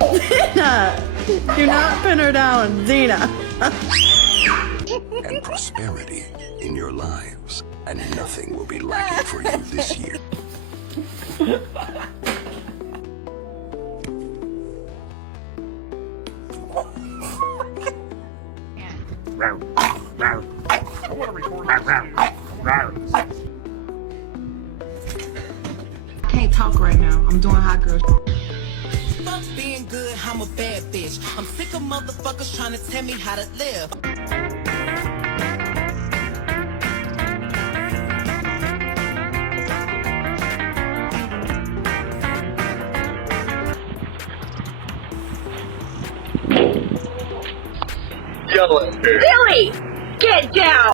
Xena! Do not pin her down, Xena. And prosperity in your lives, and nothing will be lacking for you this year. I want to record this. I can't talk right now. I'm doing hot girl. Fuck being good, I'm a bad bitch. I'm sick of motherfuckers trying to tell me how to live. Billy, get down!